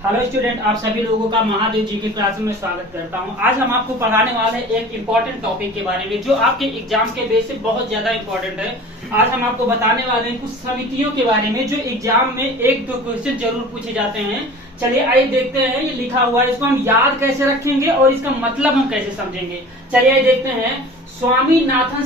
Hello student, आप सभी लोगों का महादेव जी की क्लास में स्वागत करता हूं। आज हम आपको पढ़ाने वाले हैं एक इम्पोर्टेंट टॉपिक के बारे में जो आपके एग्जाम के बेस से बहुत ज्यादा इम्पोर्टेंट है। आज हम आपको बताने वाले हैं कुछ समितियों के बारे में जो एग्जाम में एक दो क्वेश्चन जरूर पूछे जाते हैं। चलिए आइए देखते हैं, ये लिखा हुआ है, इसको हम याद कैसे रखेंगे और इसका मतलब हम कैसे समझेंगे। चलिए आइए देखते हैं, स्वामीनाथन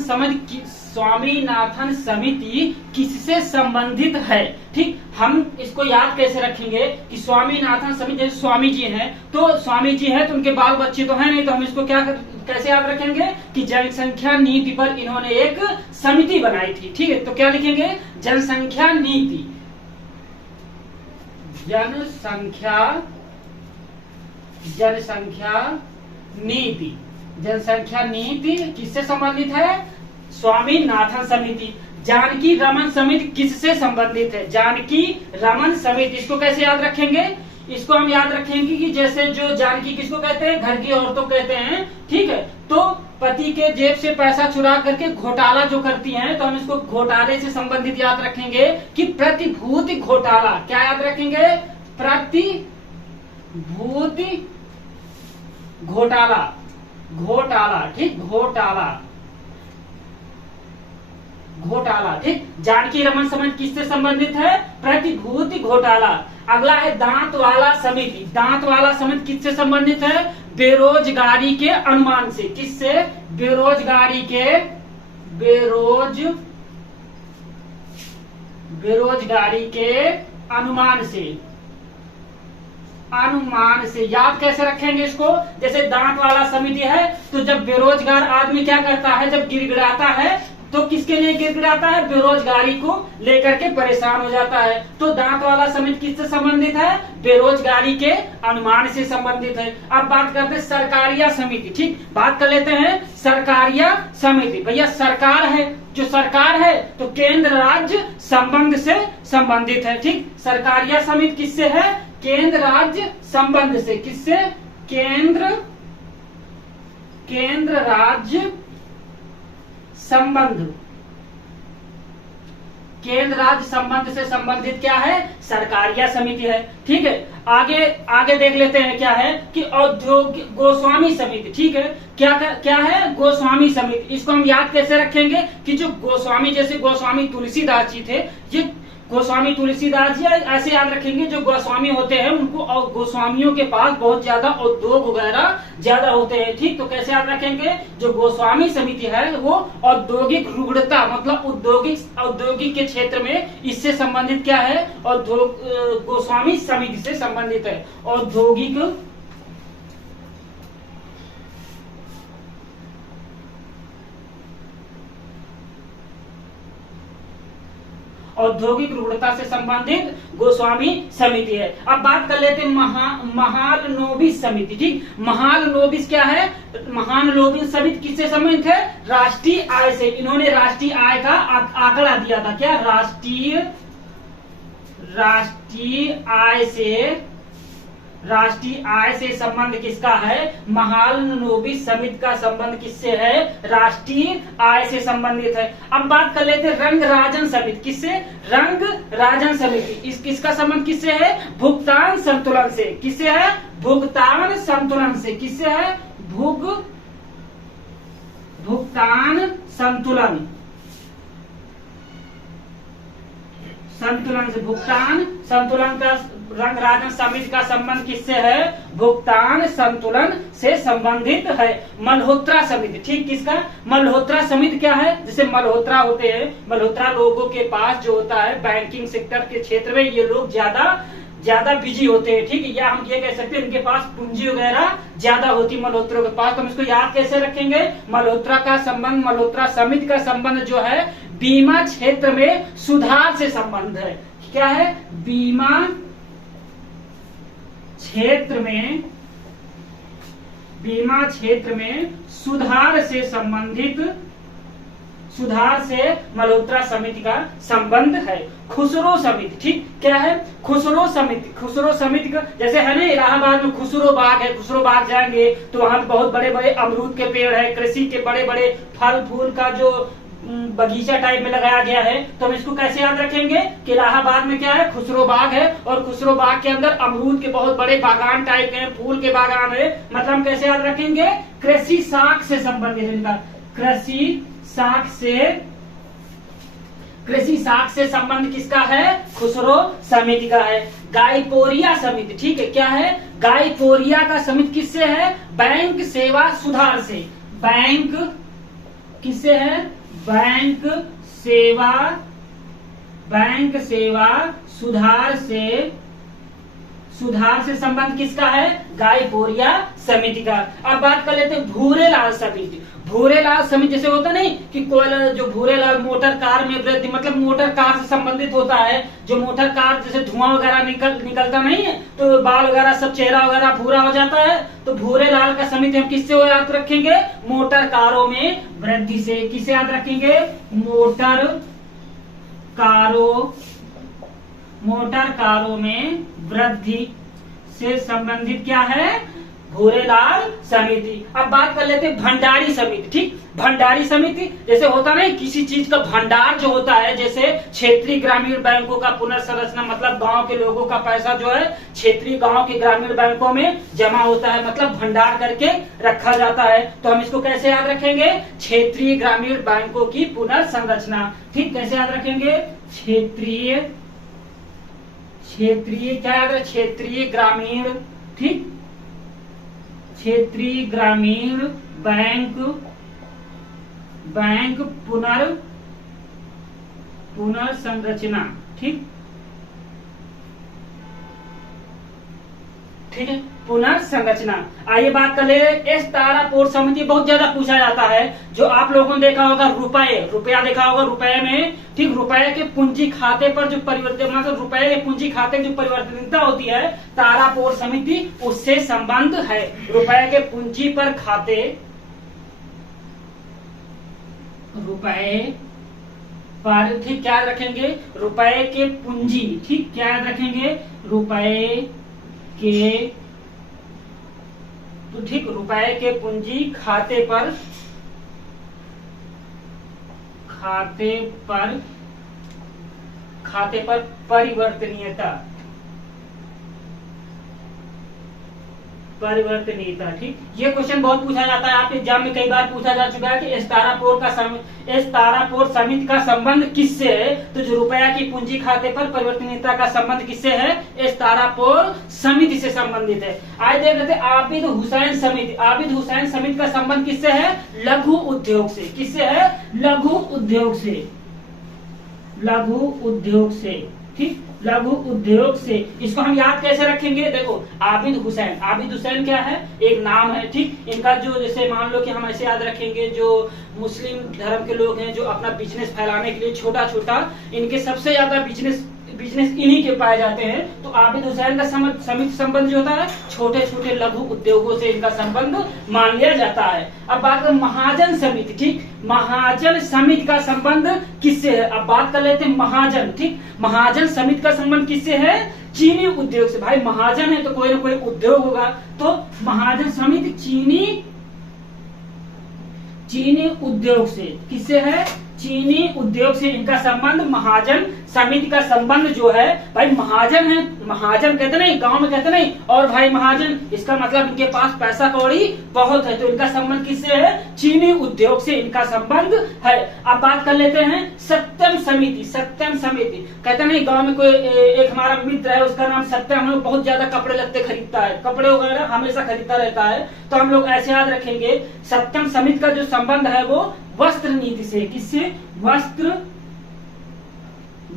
समिति किससे संबंधित है। ठीक, हम इसको याद कैसे रखेंगे कि स्वामीनाथन समिति, जैसे स्वामी जी हैं तो स्वामी जी हैं तो उनके बाल बच्चे तो हैं नहीं, तो हम इसको कैसे याद रखेंगे कि जनसंख्या नीति पर इन्होंने एक समिति बनाई थी। ठीक है, तो क्या लिखेंगे, जनसंख्या नीति। जनसंख्या नीति किससे संबंधित है, स्वामीनाथन समिति। जानकी रमन समिति किससे संबंधित है, जानकी रमन समिति। इसको कैसे याद रखेंगे, इसको हम याद रखेंगे कि जैसे जो जानकी किसको कहते हैं, घर की औरतों कहते हैं। ठीक है, तो पति के जेब से पैसा चुरा करके घोटाला जो करती हैं तो हम इसको घोटाले से संबंधित याद रखेंगे कि प्रतिभूति घोटाला। क्या याद रखेंगे, प्रतिभूति घोटाला। ठीक, घोटाला। ठीक, जानकी रमन समिति किससे संबंधित है, प्रतिभूति घोटाला। अगला है दांत वाला समिति। दांत वाला समिति किससे संबंधित है, बेरोजगारी के अनुमान से। किससे, बेरोजगारी के अनुमान से याद कैसे रखेंगे इसको। जैसे दांत वाला समिति है तो जब बेरोजगार आदमी क्या करता है, जब गिड़गिड़ाता है तो किसके लिए गिड़गिड़ाता है, बेरोजगारी को लेकर के परेशान हो जाता है। तो दांत वाला समिति किससे संबंधित है, बेरोजगारी के अनुमान से संबंधित है। अब बात करते हैं सरकारिया समिति। ठीक, बात कर लेते हैं सरकारिया समिति। भैया सरकार है, जो सरकार है तो केंद्र राज्य संबंध से संबंधित है। ठीक, सरकारिया समिति किससे है, केंद्र राज्य संबंध से। किससे, केंद्र राज्य संबंध से संबंधित क्या है, सरकारिया समिति है। ठीक है, आगे देख लेते हैं क्या है कि औद्योगिक गोस्वामी समिति। ठीक है, क्या है, गोस्वामी समिति। इसको हम याद कैसे रखेंगे कि जो गोस्वामी, जैसे गोस्वामी तुलसीदास जी थे, ये गोस्वामी तुलसीदास जी ऐसे याद रखेंगे, जो गोस्वामी होते हैं उनको और गोस्वामियों के पास बहुत ज्यादा उद्योग वगैरह ज्यादा होते हैं। ठीक, तो कैसे याद रखेंगे, जो गोस्वामी समिति है वो औद्योगिक रुग्णता, मतलब औद्योगिक के क्षेत्र में इससे संबंधित क्या है, गोस्वामी समिति से संबंधित है। औद्योगिक रुग्णता से संबंधित गोस्वामी समिति है। अब बात कर लेते हैं महालनोबिस समिति। ठीक, महालनोबिस क्या है, महालनोबिस समिति किससे संबंधित है, राष्ट्रीय आय से। इन्होंने राष्ट्रीय आय का आंकड़ा दिया था। क्या, राष्ट्रीय आय से संबंध किसका है, महालनोबिस समिति का संबंध किससे है, राष्ट्रीय आय से संबंधित है। अब बात कर लेते हैं रंगराजन समिति। किससे, रंगराजन समिति। किसका संबंध किससे है, भुगतान संतुलन से। किससे है, भुगतान संतुलन से। किससे है, भुगतान संतुलन से। भुगतान संतुलन का रंगराजन समिति का संबंध किससे है, भुगतान संतुलन से संबंधित है। मल्होत्रा समिति। ठीक, किसका, मल्होत्रा समिति क्या है, जैसे मल्होत्रा होते हैं, मल्होत्रा लोगों के पास जो होता है बैंकिंग सेक्टर के क्षेत्र में ये लोग ज्यादा बिजी होते हैं। ठीक है, या हम ये कह सकते हैं इनके पास पूंजी वगैरह ज्यादा होती है मल्होत्रा के पास। तो हम इसको याद कैसे रखेंगे, मल्होत्रा समिति का संबंध जो है बीमा क्षेत्र में सुधार से संबंध है। क्या है, बीमा क्षेत्र में सुधार से मल्होत्रा समिति का संबंध है। खुसरो समिति। ठीक, क्या है, खुसरो समिति का, जैसे है ना इलाहाबाद में खुसरो बाग है, खुसरो बाग जाएंगे तो वहां बहुत बड़े बड़े अमरूद के पेड़ है, कृषि के बड़े बड़े फल फूल का जो बगीचा टाइप में लगाया गया है, तो हम इसको कैसे याद रखेंगे कि इलाहाबाद में क्या है, खुसरो बाग है, और खुसरो बाग के अंदर अमरूद के बहुत बड़े बागान टाइप के हैं, फूल के बागान है। मतलब हम कैसे याद रखेंगे, कृषि साख से संबंधित इनका, कृषि साख से संबंध किसका है, खुसरो समिति का है। गाइपोरिया समिति, ठीक है, क्या है, गाइपोरिया का समिति किससे है, बैंक सेवा सुधार से। बैंक किससे है, बैंक सेवा सुधार से संबंध किसका है, गाइपोरिया समिति का। अब बात कर लेते हैं भूरेलाल समिति। भूरेलाल समिति जैसे होता नहीं कि जो भूरेलाल मोटर कार में वृद्धि, मतलब मोटर कार से संबंधित होता है। जो मोटर कार जैसे धुआं वगैरह निकलता नहीं है, तो बाल वगैरह सब चेहरा वगैरह भूरा हो जाता है, तो भूरेलाल का समिति हम किससे याद रखेंगे, मोटर कारों में वृद्धि से। किसे याद रखेंगे, मोटर कारों में वृद्धि से संबंधित क्या है, भूरेलाल समिति। अब बात कर लेते हैं भंडारी समिति। ठीक, भंडारी समिति जैसे होता नहीं किसी चीज का भंडार जो होता है, जैसे क्षेत्रीय ग्रामीण बैंकों का पुनर्संरचना, मतलब गांव के लोगों का पैसा जो है क्षेत्रीय गांव के ग्रामीण बैंकों में जमा होता है, मतलब भंडार करके रखा जाता है। तो हम इसको कैसे याद रखेंगे, क्षेत्रीय ग्रामीण बैंकों की पुनर्संरचना। ठीक, कैसे याद रखेंगे, क्षेत्रीय क्या याद है, क्षेत्रीय ग्रामीण, ठीक, क्षेत्रीय ग्रामीण बैंक पुनर्संरचना। ठीक है, पुनर्संरचना। आइए बात कर ले, इस तारापोर समिति बहुत ज्यादा पूछा जाता है। जो आप लोगों ने देखा होगा रुपया देखा होगा, रुपए में, ठीक, रुपए के पूंजी खाते पर जो परिवर्तन, मतलब रुपए के पूंजी खाते की जो परिवर्तनीयता होती है, तारापोर समिति उससे संबंध है। रुपए के पूंजी पर खाते, रुपए पर, ठीक, क्या याद रखेंगे, रुपए के पूंजी, ठीक, क्या याद रखेंगे, रुपए के, तो ठीक, रुपए के पूंजी खाते पर परिवर्तनीयता। ठीक, ये क्वेश्चन बहुत पूछा जाता है, आपके एग्जाम में कई बार पूछा जा चुका है कि इस तारापोर समिति का संबंध किससे है। तो जो रुपया की पूंजी खाते पर परिवर्तनीयता का संबंध किससे है, इस तारापोर समिति से संबंधित है। आज देख लेते आबिद हुसैन समिति। आबिद हुसैन समिति का संबंध किससे है, लघु उद्योग से। किससे है, लघु उद्योग से, ठीक, लघु उद्योग से। इसको हम याद कैसे रखेंगे, देखो आबिद हुसैन क्या है, एक नाम है। ठीक, इनका जो, जैसे मान लो कि हम ऐसे याद रखेंगे, जो मुस्लिम धर्म के लोग हैं जो अपना बिजनेस फैलाने के लिए छोटा इनके सबसे ज्यादा बिजनेस इन्हीं के पाए जाते हैं। तो आबिद हुसैन का समिति संबंध जो होता है छोटे लघु उद्योगों से इनका संबंध मान लिया जाता है। अब बात करें महाजन समिति। ठीक, महाजन समिति का संबंध किससे है, अब बात कर लेते हैं महाजन। ठीक, महाजन समिति का संबंध किससे है, चीनी उद्योग से। भाई महाजन है तो कोई ना कोई उद्योग होगा, तो महाजन समिति चीनी उद्योग से। किससे है, चीनी उद्योग से इनका संबंध। महाजन समिति का संबंध जो है, भाई महाजन है, महाजन कहते नहीं, गांव में कहते नहीं, और भाई महाजन, इसका मतलब इनके पास पैसा कौड़ी बहुत है, तो इनका संबंध किससे है, चीनी उद्योग से इनका संबंध है। अब बात कर लेते हैं सत्यम समिति। सत्यम समिति कहते नहीं, गांव में कोई एक हमारा मित्र है, उसका नाम सत्यम, हम लोग बहुत ज्यादा कपड़े लगते खरीदता है, कपड़े वगैरह हमेशा खरीदता रहता है, तो हम लोग ऐसे याद रखेंगे सत्यम समिति का जो संबंध है वो वस्त्र नीति से। किससे,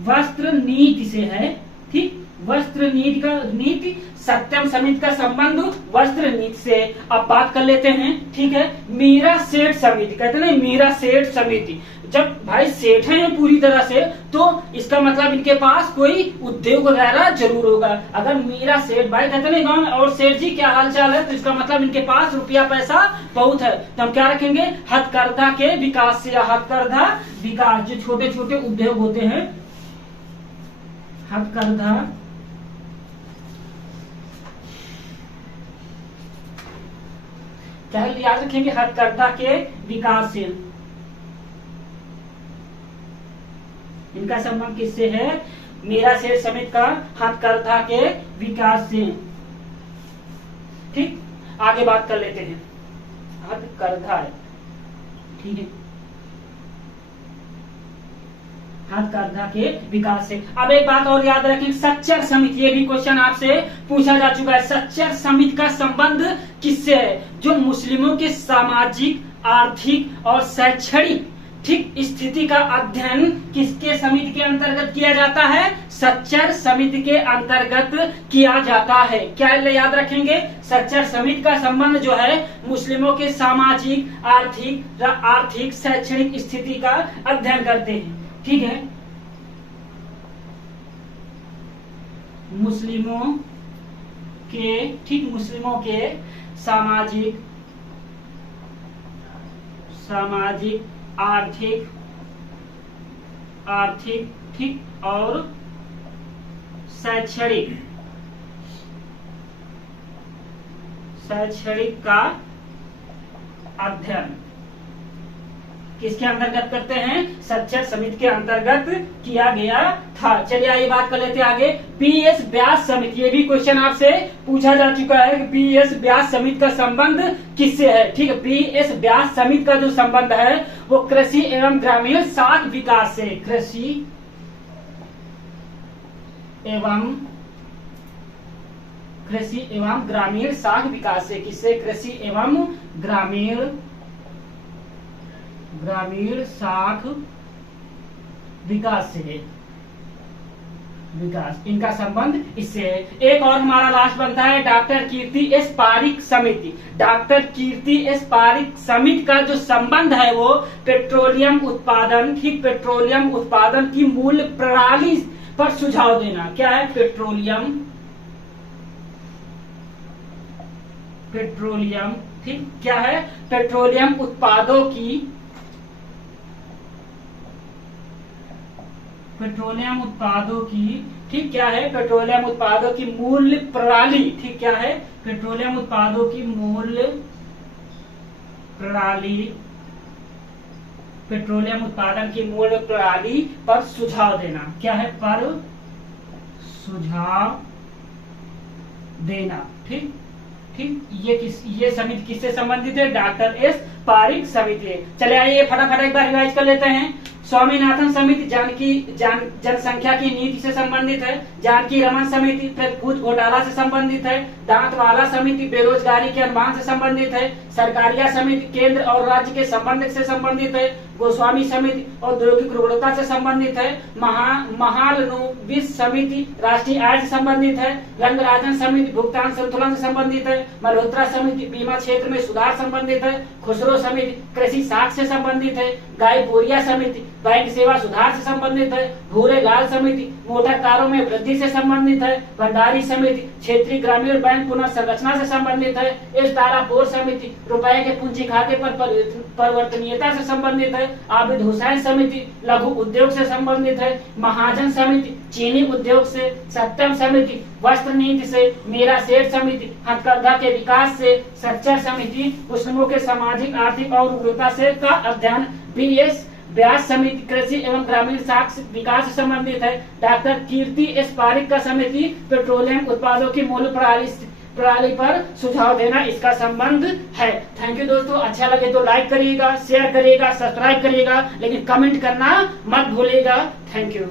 वस्त्र नीति से है। ठीक, वस्त्र नीति सत्यम समिति का संबंध वस्त्र नीति से। अब बात कर लेते हैं, ठीक है, मीरा सेठ समिति। कहते हैं मीरा सेठ समिति, जब भाई सेठ हैं पूरी तरह से, तो इसका मतलब इनके पास कोई उद्योग वगैरह जरूर होगा। अगर मीरा सेठ, भाई कहते नहीं गाँव में, और सेठ जी क्या हाल चाल है, तो इसका मतलब इनके पास रुपया पैसा बहुत है। तो हम क्या रखेंगे, हथकरघा के विकास से, या हथकरघा विकास, जो छोटे छोटे उद्योग होते हैं, हथकरघा, क्या याद रखेंगे, हथकरघा के विकास से। इनका संबंध किससे है? मीरा सेठ समिति का हथकरघा के विकास से। ठीक, आगे बात कर लेते हैं। हथकरघा है, ठीक है, हथकरघा के विकास से। अब एक बात और याद रखें, सच्चर समिति, ये भी क्वेश्चन आपसे पूछा जा चुका है। सच्चर समिति का संबंध किससे है? जो मुस्लिमों के सामाजिक, आर्थिक और शैक्षणिक ठीक स्थिति का अध्ययन किसके समिति के अंतर्गत किया जाता है? सच्चर समिति के अंतर्गत किया जाता है। क्या याद रखेंगे? सच्चर समिति का संबंध जो है मुस्लिमों के सामाजिक, आर्थिक शैक्षणिक स्थिति का अध्ययन करते हैं। ठीक है, मुस्लिमों के सामाजिक, आर्थिक ठीक और शैक्षणिक का अध्ययन किसके अंतर्गत करते हैं? सच्चर समिति के अंतर्गत किया गया था। चलिए आइए बात कर लेते हैं आगे। पीएस व्यास समिति, ये भी क्वेश्चन आपसे पूछा जा चुका है कि पीएस व्यास समिति का संबंध किससे है? ठीक है, पीएस व्यास समिति का जो संबंध है वो कृषि एवं ग्रामीण साख विकास से, कृषि एवं ग्रामीण साख विकास से। किससे? कृषि एवं ग्रामीण साख विकास से, इनका संबंध इससे है। एक और हमारा लास्ट बनता है डॉक्टर कीर्ति एस पारिक समिति। डॉक्टर कीर्ति एस पारिक समिति का जो संबंध है वो पेट्रोलियम उत्पादन, ठीक, पेट्रोलियम उत्पादन की मूल प्रणाली पर सुझाव देना। क्या है? पेट्रोलियम ठीक, क्या है? पेट्रोलियम उत्पादों की ठीक, क्या है? पेट्रोलियम उत्पादों की मूल्य प्रणाली, ठीक, क्या है? पेट्रोलियम उत्पादों की मूल्य प्रणाली, पेट्रोलियम उत्पादन की मूल्य प्रणाली पर सुझाव देना। क्या है? पर सुझाव देना। ठीक, ये समिति किससे संबंधित है? डॉक्टर एस पारिक समिति है। चले आइए फटाफट एक बार रिवाइज कर लेते हैं। स्वामीनाथन समिति जनसंख्या की नीति से संबंधित है। जानकी रमन समिति प्रतिभूति घोटाला से संबंधित है। दांतवाला समिति बेरोजगारी के अनुमान से संबंधित है। सरकारिया समिति केंद्र और राज्य के संबंध से संबंधित है। गोस्वामी समिति औद्योगिक रुग्णता से संबंधित है। महालनोबिस समिति राष्ट्रीय आय से संबंधित है। रंगराजन समिति भुगतान संतुलन से संबंधित है। मल्होत्रा समिति बीमा क्षेत्र में सुधार संबंधित है। खुसरो समिति कृषि साख से संबंधित है। गाय बोरिया समिति बैंक सेवा सुधार से संबंधित है। भूरे लाल समिति मोटर कारों में वृद्धि से संबंधित है। भंडारी समिति क्षेत्रीय ग्रामीण बैंक पुनर्संरचना से संबंधित है। एस तारापुर समिति रुपए के पूंजी खाते पर परिवर्तनीयता से संबंधित है। आबिद हुसैन समिति लघु उद्योग से संबंधित है। महाजन समिति चीनी उद्योग से। सत्यम समिति वस्त्र नीति से। मीरा सेठ समिति हथकरघा के विकास से। सच्चर समिति मुस्लिमों के सामाजिक, आर्थिक और उग्रता से का अध्ययन। पीएस व्यास समिति कृषि एवं ग्रामीण साख विकास से संबंधित है। डॉक्टर कीर्ति एस पारिक का समिति पेट्रोलियम उत्पादों की मूल्य प्रणाली पर सुझाव देना, इसका संबंध है। थैंक यू दोस्तों, अच्छा लगे तो लाइक करिएगा, शेयर करिएगा, सब्सक्राइब करिएगा, लेकिन कमेंट करना मत भूलिएगा। Thank you.